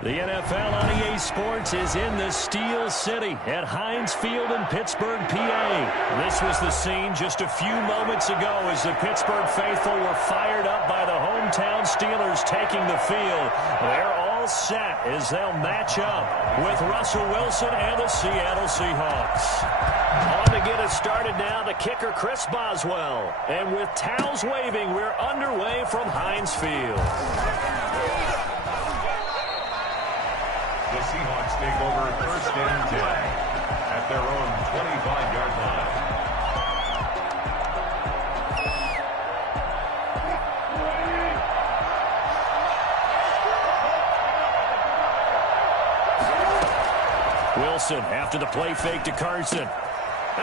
The NFL on EA Sports is in the Steel City at Heinz Field in Pittsburgh, PA. This was the scene just a few moments ago as the Pittsburgh faithful were fired up by the hometown Steelers taking the field. They're all set as they'll match up with Russell Wilson and the Seattle Seahawks. On to get us started now, the kicker Chris Boswell. And with towels waving, we're underway from Heinz Field. The Seahawks take over first and 10 at their own 25-yard line. Wilson after the play fake to Carson.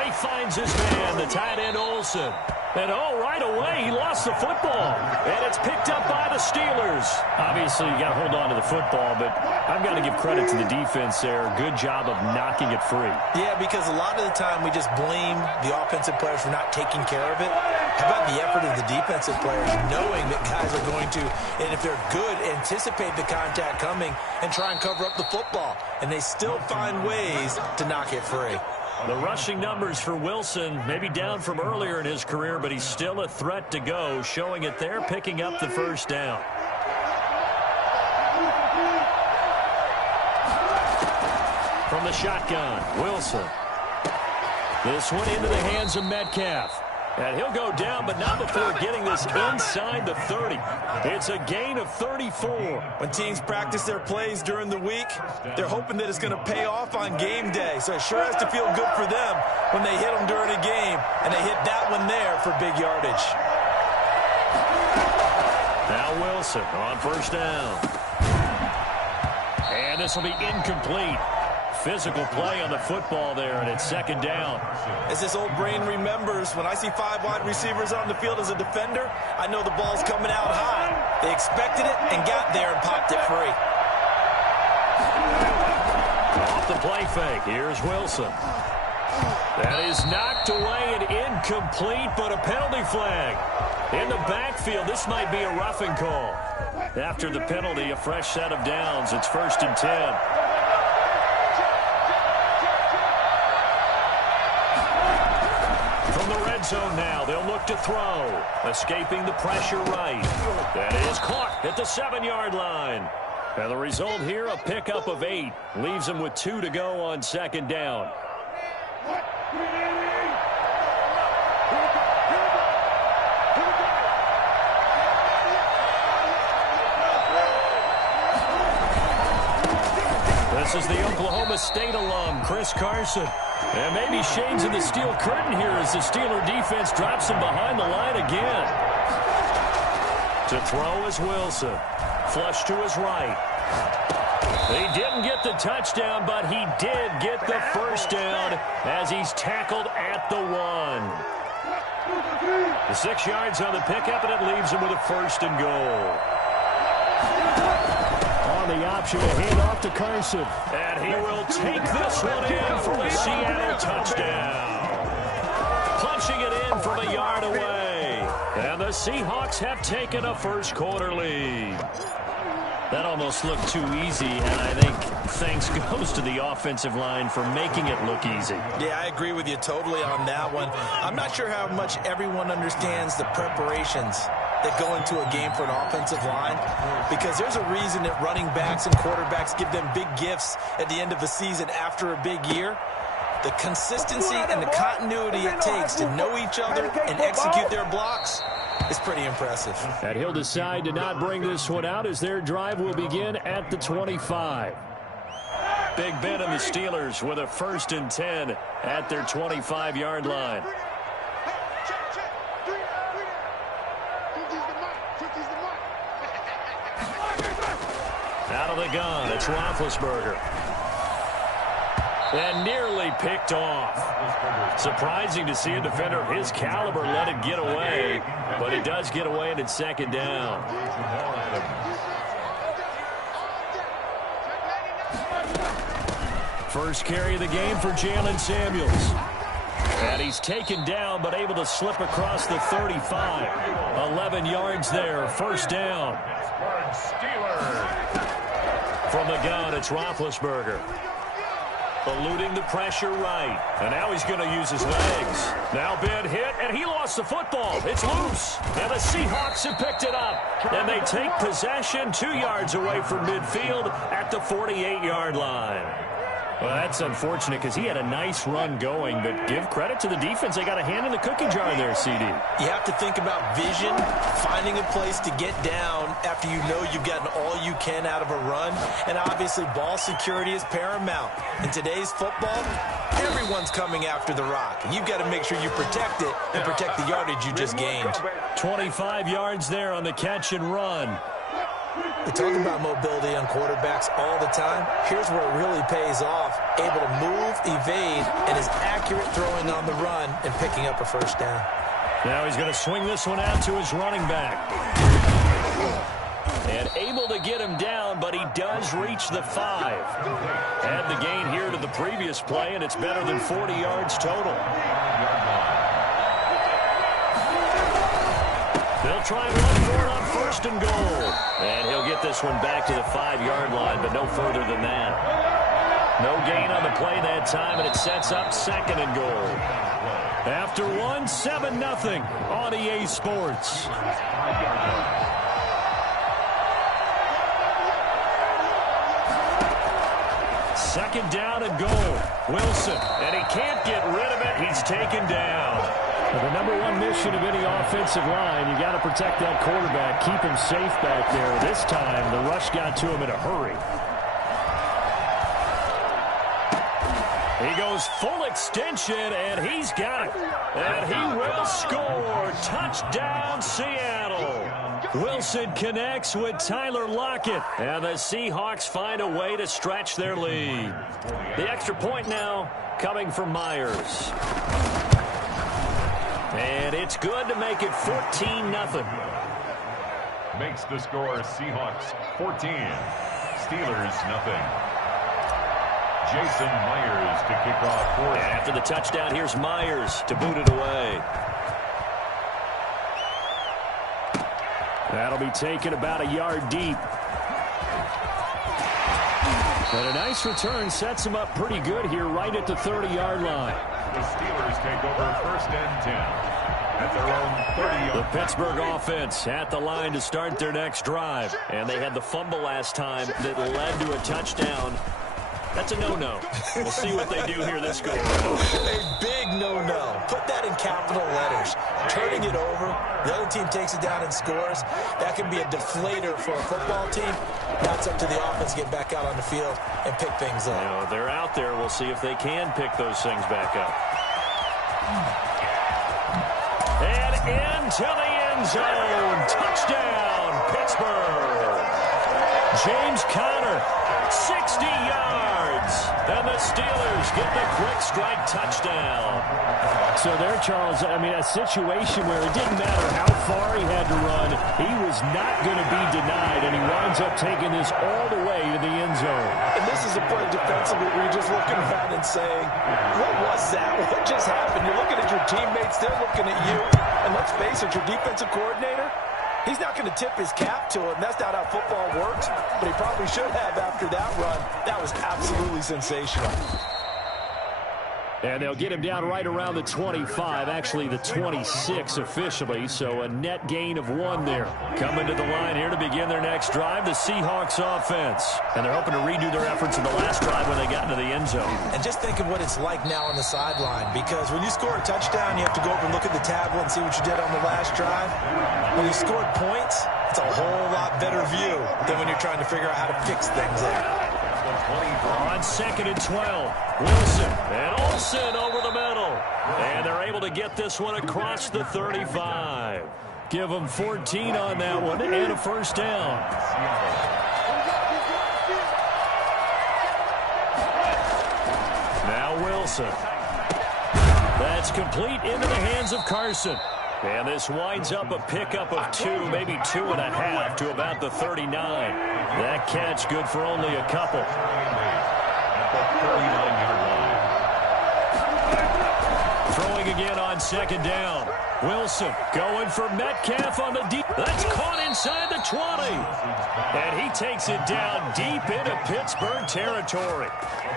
He finds his man, the tight end Olsen. And right away, he lost the football. And it's picked up by the Steelers. Obviously, you got to hold on to the football, but I've got to give credit to the defense there. Good job of knocking it free. Yeah, because a lot of the time we just blame the offensive players for not taking care of it. How about the effort of the defensive players, knowing that guys are going to, and if they're good, anticipate the contact coming and try and cover up the football. And they still find ways to knock it free. The rushing numbers for Wilson, maybe down from earlier in his career, but he's still a threat to go, showing it there, picking up the first down. From the shotgun, Wilson. This one into the hands of Metcalf. And he'll go down, but not before getting this inside the 30. It's a gain of 34. When teams practice their plays during the week, they're hoping that it's going to pay off on game day. So it sure has to feel good for them when they hit them during a game. And they hit that one there for big yardage. Now Wilson on first down. And this will be incomplete. Physical play on the football there, and it's second down. As this old brain remembers, when I see 5 wide receivers on the field as a defender, I know the ball's coming out high. They expected it and got there and popped it free. Off the play fake, here's Wilson. That is knocked away and incomplete, but a penalty flag. In the backfield, this might be a roughing call. After the penalty, a fresh set of downs. It's first and 10. From the red zone now, they'll look to throw. Escaping the pressure right. That is caught at the 7-yard line. And the result here, a pickup of 8. Leaves them with 2 to go on second down. This is the Oklahoma State alum, Chris Carson. And maybe shades in the steel curtain here as the Steeler defense drops him behind the line again. To throw is Wilson. Flush to his right. He didn't get the touchdown, but he did get the first down as he's tackled at the 1. The 6 yards on the pickup, and it leaves him with a first and goal. The option to hand off to Carson. And he will take this one in for the Seattle touchdown. Punching it in from a yard away. And the Seahawks have taken a first quarter lead. That almost looked too easy, and I think thanks goes to the offensive line for making it look easy. Yeah, I agree with you totally on that one. I'm not sure how much everyone understands the preparations that go into a game for an offensive line, because there's a reason that running backs and quarterbacks give them big gifts at the end of the season after a big year. The consistency and the continuity it takes to know each other and execute their blocks is pretty impressive. And he'll decide to not bring this one out as their drive will begin at the 25. Big Ben and the Steelers with a first and 10 at their 25-yard line. Out of the gun, it's Roethlisberger. And nearly picked off. Surprising to see a defender of his caliber let it get away, but it does get away and it's second down. First carry of the game for Jalen Samuels. And he's taken down, but able to slip across the 35. 11 yards there, first down. From the gun, it's Roethlisberger. Eluding the pressure right. And now he's going to use his legs. Now big hit, and he lost the football. It's loose. And the Seahawks have picked it up. And they take possession 2 yards away from midfield at the 48-yard line. Well, that's unfortunate because he had a nice run going, but give credit to the defense. They got a hand in the cookie jar there, CD. You have to think about vision, finding a place to get down after you know you've gotten all you can out of a run, and obviously ball security is paramount. In today's football, everyone's coming after the rock. You've got to make sure you protect it and protect the yardage you just gained. 25 yards there on the catch and run. We talk about mobility on quarterbacks all the time. Here's where it really pays off. Able to move, evade, and is accurate throwing on the run and picking up a first down. Now he's going to swing this one out to his running back. And able to get him down, but he does reach the 5. Add the gain here to the previous play, and it's better than 40 yards total. They'll try and run for it on 1st and goal. And he'll get this one back to the 5-yard line, but no further than that. No gain on the play that time, and it sets up 2nd and goal. After one, 7-0 on EA Sports. Second down and goal. Wilson, and he can't get rid of it. He's taken down. Well, the number one mission of any offensive line, you got to protect that quarterback, keep him safe back there. This time, the rush got to him in a hurry. He goes full extension, and he's got it. And he will score. Touchdown, Seattle. Wilson connects with Tyler Lockett. And the Seahawks find a way to stretch their lead. The extra point now coming from Myers. And it's good to make it 14-0. Makes the score Seahawks 14, Steelers 0. Jason Myers to kick off for it. After the touchdown, here's Myers to boot it away. That'll be taken about a yard deep. And a nice return sets him up pretty good here right at the 30-yard line. The Steelers take over 1st and 10 at their own 30-yard line. The Pittsburgh offense at the line to start their next drive. And they had the fumble last time that led to a touchdown. That's a no-no. We'll see what they do here this go. A big no-no. Put that in capital letters. Turning it over, the other team takes it down and scores. That can be a deflator for a football team. Now it's up to the offense to get back out on the field and pick things up. You know, they're out there. We'll see if they can pick those things back up. And into the end zone. Touchdown, Pittsburgh. James Conner, 60 yards. And the Steelers get the quick strike touchdown. So there, Charles, I mean, a situation where it didn't matter how far he had to run, he was not going to be denied, and he winds up taking this all the way to the end zone. And this is a play defensively where you're just looking around and saying, what was that? What just happened? You're looking at your teammates, they're looking at you, and let's face it, your defensive coordinator, he's not going to tip his cap to him. That's not how football works, but he probably should have after that run. That was absolutely sensational. And they'll get him down right around the 25, actually the 26 officially, so a net gain of 1 there. Coming to the line here to begin their next drive, the Seahawks offense. And they're hoping to redo their efforts in the last drive when they got into the end zone. And just think of what it's like now on the sideline, because when you score a touchdown, you have to go over and look at the tablet and see what you did on the last drive. When you scored points, it's a whole lot better view than when you're trying to figure out how to fix things there. On 2nd and 12, Wilson and Olsen over the middle. And they're able to get this one across the 35. Give them 14 on that one and a first down. Now Wilson. That's complete into the hands of Carson. And this winds up a pickup of 2, maybe 2.5 to about the 39. That catch good for only a couple. At the 39-yard line. Throwing again on second down. Wilson going for Metcalf on the deep. That's caught inside the 20. And he takes it down deep into Pittsburgh territory.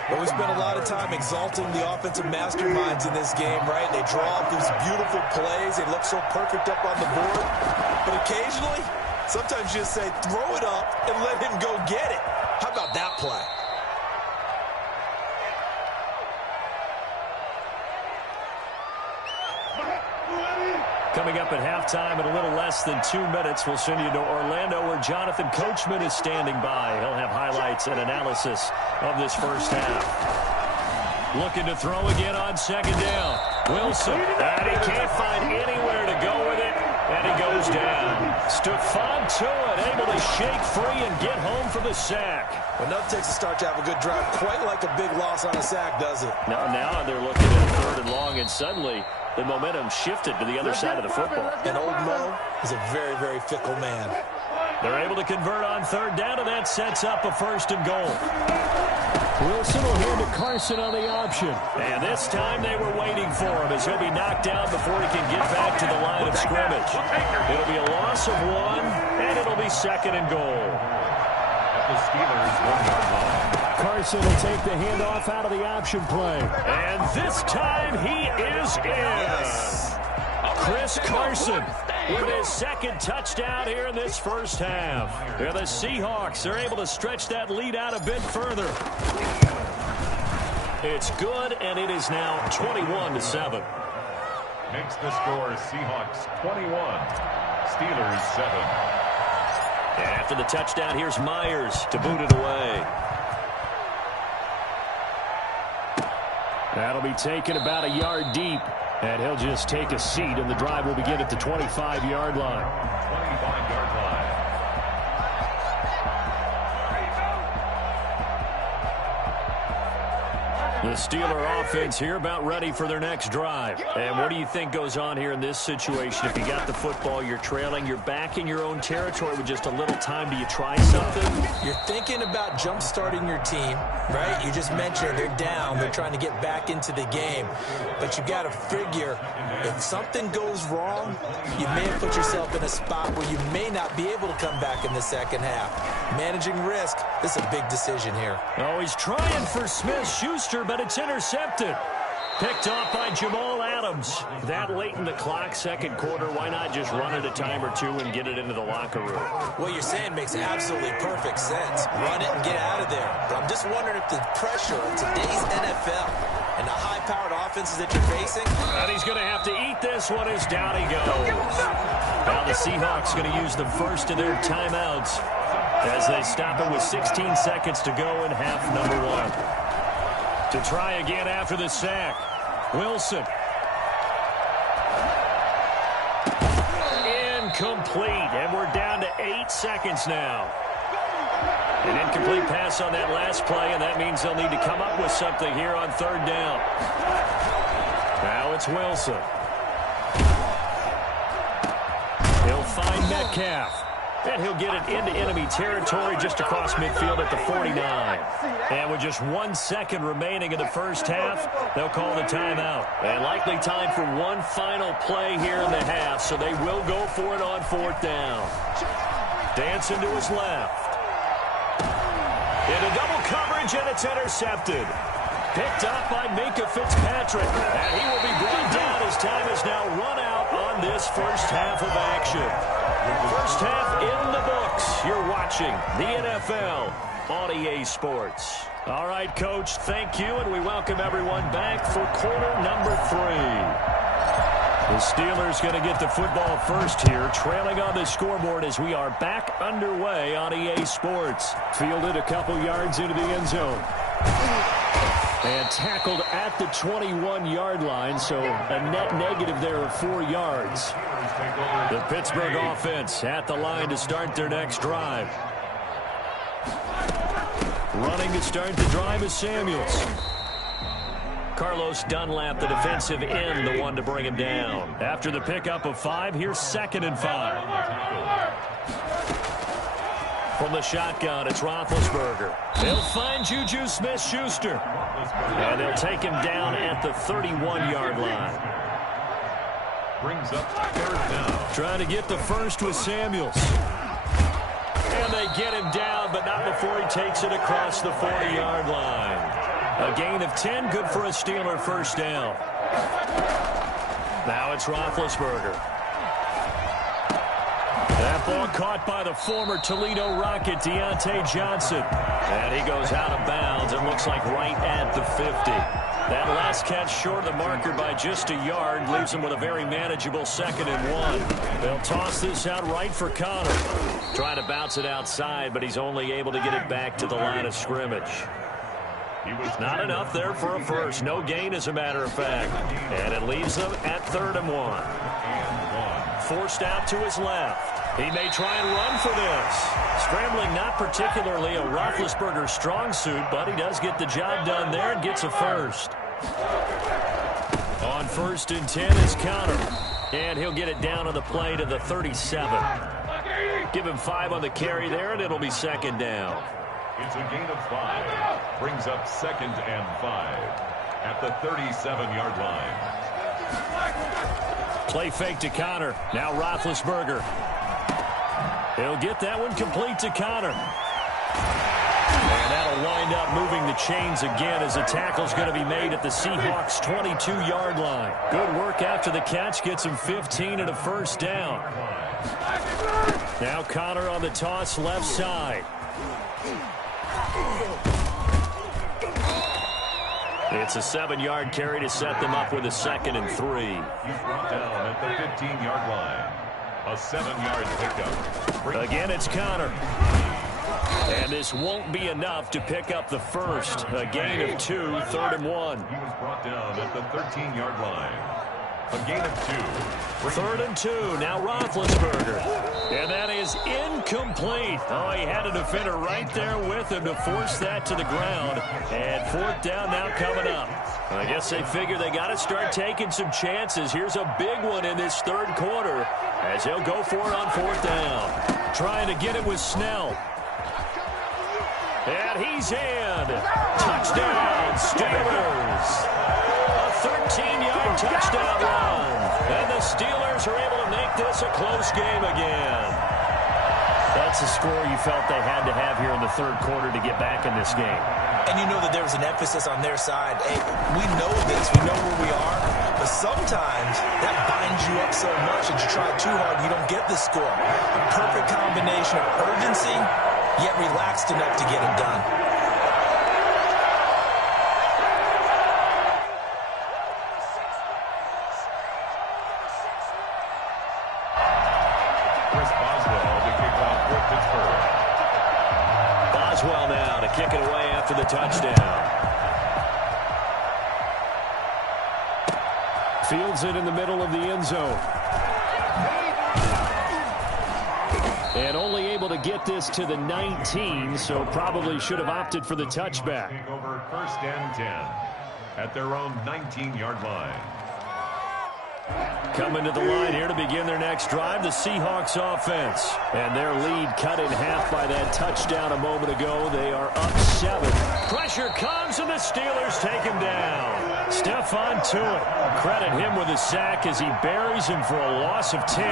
Well, we spent a lot of time exalting the offensive masterminds in this game, right? They draw up these beautiful plays. They look so perfect up on the board. But occasionally, sometimes you just say, throw it up and let him go get it. How about that play? Coming up at halftime in a little less than 2 minutes, we'll send you to Orlando where Jonathan Coachman is standing by. He'll have highlights and analysis of this first half. Looking to throw again on second down. Wilson, and he can't find anywhere to go with it, and he goes down. Stephon Tuitt able to shake free and get home for the sack. Well, nothing takes a start to have a good drive, quite like a big loss on a sack, does it? Now they're looking at third and long, and suddenly the momentum shifted to the other side of the football. And old Mo is a very, very fickle man. They're able to convert on third down, and that sets up a first and goal. Wilson will hand to Carson on the option. And this time they were waiting for him as he'll be knocked down before he can get back to the line of scrimmage. It'll be a loss of 1, and it'll be second and goal. At the Steelers' 1-yard line. Carson will take the handoff out of the option play. And this time he is in. Chris Carson with his second touchdown here in this first half. Yeah, the Seahawks are able to stretch that lead out a bit further. It's good, and it is now 21-7. Makes the score Seahawks 21, Steelers 7. And after the touchdown, here's Myers to boot it away. That'll be taken about a yard deep. And he'll just take a seat, and the drive will begin at the 25-yard line. 25-yard line. The Steeler offense here about ready for their next drive. And what do you think goes on here in this situation? If you got the football, you're trailing, you're back in your own territory with just a little time. Do you try something? You're thinking about jump-starting your team, right? You just mentioned they're down. They're trying to get back into the game. But you got to figure, if something goes wrong, you may have put yourself in a spot where you may not be able to come back in the second half. Managing risk, this is a big decision here. Oh, he's trying for Smith-Schuster, but it's intercepted. Picked off by Jamal Adams. That late in the clock, second quarter, why not just run it a time or two and get it into the locker room? What you're saying makes absolutely perfect sense. Run it and get out of there. But I'm just wondering if the pressure of today's NFL and the high-powered offenses that you're facing. And he's going to have to eat this one as down he goes. Now the Seahawks going to use the first of their timeouts as they stop it with 16 seconds to go in half number 1. To try again after the sack. Wilson. Incomplete. And we're down to 8 seconds now. An incomplete pass on that last play, and that means they'll need to come up with something here on third down. Now it's Wilson. He'll find Metcalf. And he'll get it into enemy territory just across midfield at the 49. And with just 1 second remaining in the first half, they'll call the timeout. And likely time for one final play here in the half, so they will go for it on fourth down. Dancing to his left. Into double coverage, and it's intercepted. Picked up by Minkah Fitzpatrick. And he will be brought down as time is now run out on this first half of action. First half in the books. You're watching the NFL on EA Sports. All right, Coach, thank you, and we welcome everyone back for quarter number 3. The Steelers going to get the football first here, trailing on the scoreboard as we are back underway on EA Sports. Fielded a couple yards into the end zone. And tackled at the 21-yard line, so a net negative there of 4 yards. The Pittsburgh offense at the line to start their next drive. Running to start the drive is Samuels. Carlos Dunlap, the defensive end, the one to bring him down. After the pickup of 5, here's 2nd and 5. From the shotgun, it's Roethlisberger. They'll find Juju Smith-Schuster. And they'll take him down at the 31-yard line. Brings up third down. Trying to get the first with Samuels. And they get him down, but not before he takes it across the 40-yard line. A gain of 10, good for a Steeler first down. Now it's Roethlisberger. That ball caught by the former Toledo Rocket, Deontay Johnson. And he goes out of bounds. It looks like right at the 50. That last catch short of the marker by just a yard leaves him with a very manageable 2nd and 1. They'll toss this out right for Connor. Trying to bounce it outside, but he's only able to get it back to the line of scrimmage. Not enough there for a first. No gain, as a matter of fact. And it leaves them at 3rd and 1. Forced out to his left. He may try and run for this. Scrambling not particularly a Roethlisberger strong suit, but he does get the job done there and gets a first. On 1st and 10 is Connor. And he'll get it down on the play to the 37. Give him 5 on the carry there, and it'll be 2nd down. It's a gain of 5. Brings up 2nd and 5 at the 37-yard line. Play fake to Connor. Now Roethlisberger. He'll get that one complete to Connor. And that'll wind up moving the chains again as a tackle's going to be made at the Seahawks' 22-yard line. Good work after the catch. Gets him 15 and a first down. Now Connor on the toss left side. It's a 7-yard carry to set them up with a 2nd and 3. He's brought down at the 15-yard line. A 7-yard pickup. Again, it's Connor. And this won't be enough to pick up the first. A gain of 2, 3rd and 1. He was brought down at the 13-yard line. A gain of 2. 3rd and 2. Now Roethlisberger. And that is incomplete. Oh, he had a defender right there with him to force that to the ground. And 4th down now coming up. I guess they figure they got to start taking some chances. Here's a big one in this 3rd quarter as he'll go for it on 4th down. Trying to get it with Snell. And he's in. Touchdown, Steelers. A 13-yard touchdown run. And the Steelers are able to make this a close game again. That's a score you felt they had to have here in the 3rd quarter to get back in this game. And you know that there was an emphasis on their side. Hey, we know this. We know where we are. But sometimes that binds you up so much that you try too hard, you don't get the score. A perfect combination of urgency, yet relaxed enough to get it done. Boswell now to kick it away after the touchdown. Fields it in the middle of the end zone. And only able to get this to the 19, so probably should have opted for the touchback. Take over 1st and 10 at their own 19-yard line. Coming to the line here to begin their next drive, the Seahawks offense. And their lead cut in half by that touchdown a moment ago. They are up 7. Pressure comes, and the Steelers take him down. Stephon Tuitt, credit him with a sack as he buries him for a loss of 10.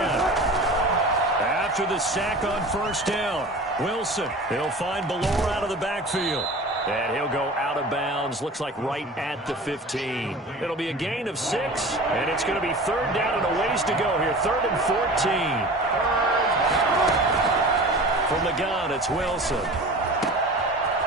After the sack on 1st down, Wilson, he'll find Ballore out of the backfield. And he'll go out of bounds, looks like right at the 15. It'll be a gain of 6, and it's going to be 3rd down and a ways to go here, 3rd and 14. From the gun, it's Wilson.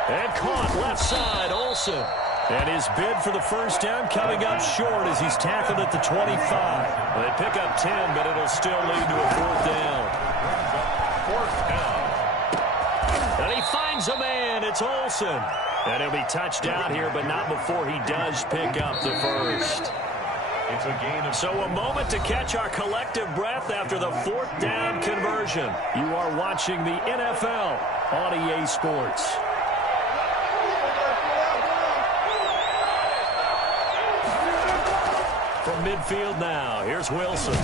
And caught left side, Olsen. And his bid for the 1st down coming up short as he's tackled at the 25. They pick up 10, but it'll still lead to a 4th down. 4th down. And he finds a man, it's Olsen. And he'll be touched out here, but not before he does pick up the first. It's a gain of... So a moment to catch our collective breath after the 4th down conversion. You are watching the NFL on EA Sports. From midfield now, here's Wilson.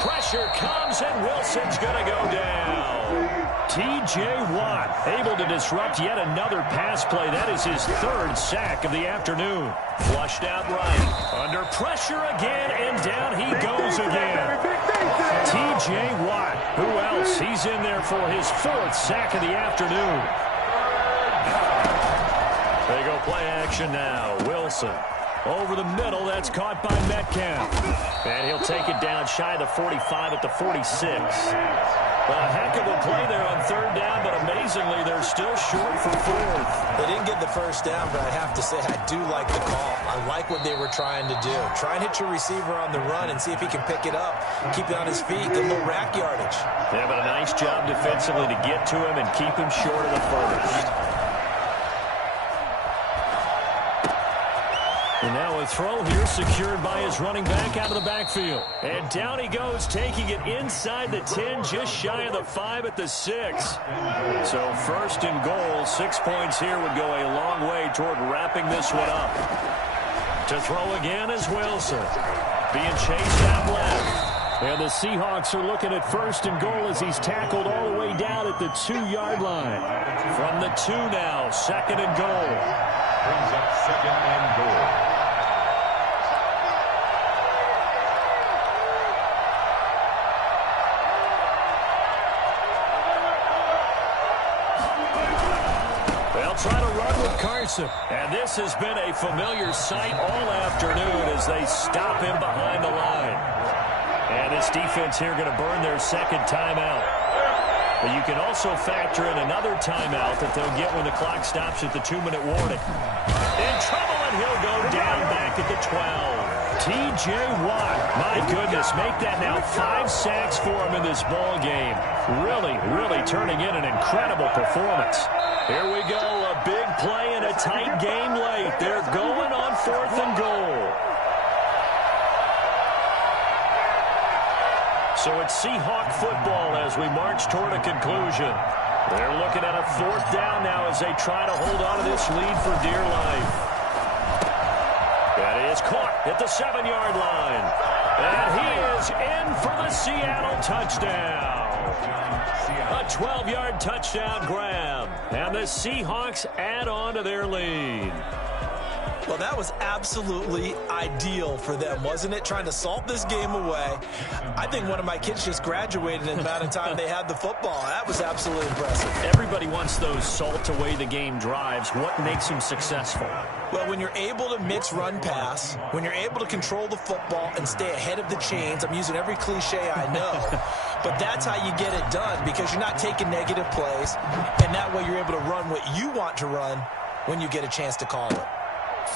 Pressure pressure comes, and Wilson's going to go down. T.J. Watt able to disrupt yet another pass play. That is his third sack of the afternoon. Flushed out right. Under pressure again, and down he goes again. T.J. Watt. Who else? He's in there for his fourth sack of the afternoon. They go play action now. Wilson. Over the middle, that's caught by Metcalf. And he'll take it down shy of the 45 at the 46. A heck of a play there on third down, but amazingly, they're still short for fourth. They didn't get the first down, but I have to say I do like the call. I like what they were trying to do. Try and hit your receiver on the run and see if he can pick it up, keep it on his feet, get a little rack yardage. Yeah, but a nice job defensively to get to him and keep him short of the first. And now a throw here secured by his running back out of the backfield. And down he goes, taking it inside the 10, just shy of the 5 at the 6. So first and goal, 6 points here would go a long way toward wrapping this one up. To throw again is Wilson. Being chased out left. And the Seahawks are looking at first and goal as he's tackled all the way down at the 2-yard line. From the 2 now, second and goal. Brings up second and goal. Try to run with Carson. And this has been a familiar sight all afternoon as they stop him behind the line. And this defense here going to burn their second timeout. But you can also factor in another timeout that they'll get when the clock stops at the 2-minute warning. In trouble, and he'll go down back at the 12. T.J. Watt, my goodness, make that now 5 sacks for him in this ball game. Really, really turning in an incredible performance. Here we go, a big play and a tight game late. They're going on fourth and goal. So it's Seahawk football as we march toward a conclusion. They're looking at a fourth down now as they try to hold on to this lead for dear life. That is caught at the 7-yard line. And he is in for the Seattle touchdown. A 12-yard touchdown grab. And the Seahawks add on to their lead. Well, that was absolutely ideal for them, wasn't it? Trying to salt this game away. I think one of my kids just graduated in the amount of time they had the football. That was absolutely impressive. Everybody wants those salt away the game drives. What makes them successful? Well, when you're able to mix run-pass, when you're able to control the football and stay ahead of the chains, I'm using every cliche I know, but that's how you get it done because you're not taking negative plays, and that way you're able to run what you want to run when you get a chance to call it.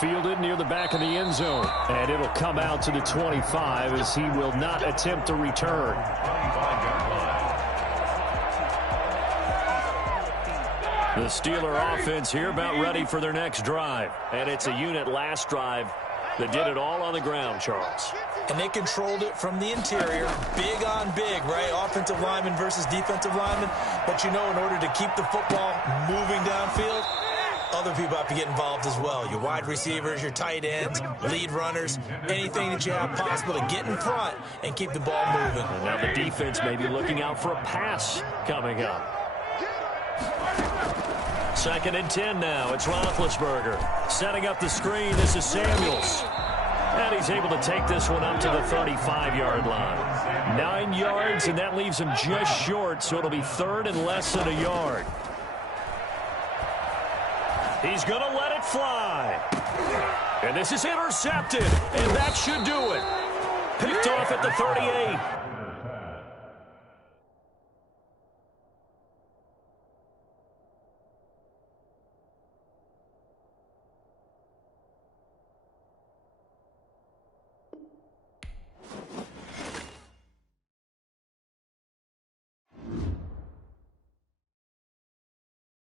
Fielded near the back of the end zone, and it'll come out to the 25 as he will not attempt to return. The Steeler offense here about ready for their next drive. And it's a unit last drive that did it all on the ground, Charles. And they controlled it from the interior. Big on big, right? Offensive lineman versus defensive lineman. But you know, in order to keep the football moving downfield, other people have to get involved as well. Your wide receivers, your tight ends, lead runners, anything that you have possible to get in front and keep the ball moving. And now the defense may be looking out for a pass coming up. Second and 10 now. It's Roethlisberger. Setting up the screen. This is Samuels. And he's able to take this one up to the 35-yard line. 9 yards, and that leaves him just short, so it'll be third and less than a yard. He's going to let it fly. And this is intercepted, and that should do it. Picked off at the 38.